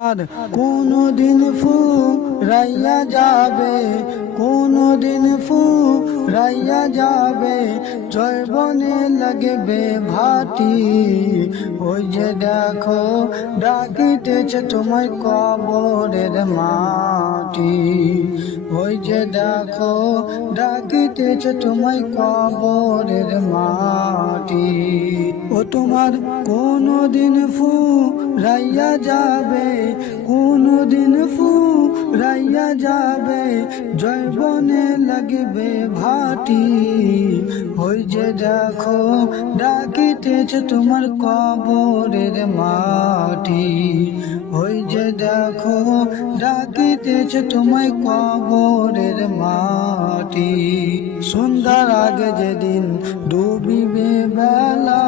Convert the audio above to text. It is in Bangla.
আর কোনদিন ফুরাইয়া যাবে, কোনদিন ফুরাইয়া যাবে, জয়বনে লাগবে ভাটি। ওই যে দেখো ডাকিতেছে তোমায় কবরের মাটি। ওই যে দেখো ডাকিতেছে তোমায় কবরের মাটি। ও তোমার কোনদিন ফুরাইয়া যাবে, কোনদিন ফুরাইয়া যাবে, জয়বনে লাগবে ভাটি। ওই যে দেখো ডাকিতেছে তোমার কবরের মাটি। ওই যে দেখো ডাকিতেছে তোমায় কবরের মাটি। সন্ধ্যার আগে যেদিন ডুবিবে বেলা,